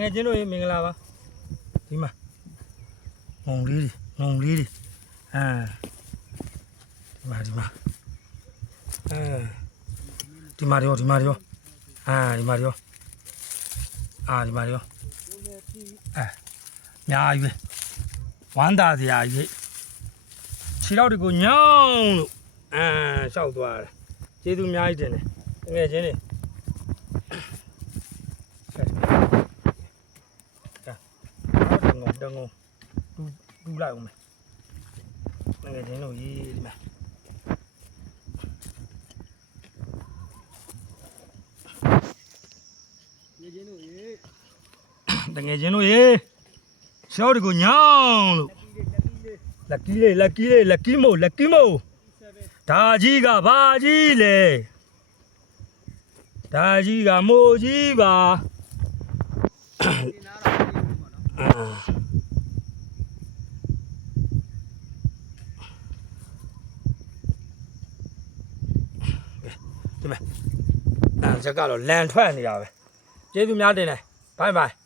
ငယ်ချင်းတို့ရေမင်္ဂလာပါဒီမှာငုံလေးတွေဒီမှာဒီမှာရောအများကြီးပဲဝမ်းသာစရာကြီးခြေတော့ဒီကိုညောင်းလို့ရှောက်သွားတယ်ကျေးဇူးအများကြီးတင်တယ်ငယ်ချင်းတွေတငုံတူလိုက်အောင်မယ်ငယ်ချင်းတို့ရေးဒီမှာတငယ်ချင်းတို့ရေးရှောက်ဒီကိုညောင်းလို့လက်ကီမိုဒါကြီးကဘာကြီးလဲဒါကြီးကမိုးကြီးပါဒီမှာဇက်ကတော့လန်ထွက်နေတာပဲကျေးဇူးများတင်တယ်ဘိုင်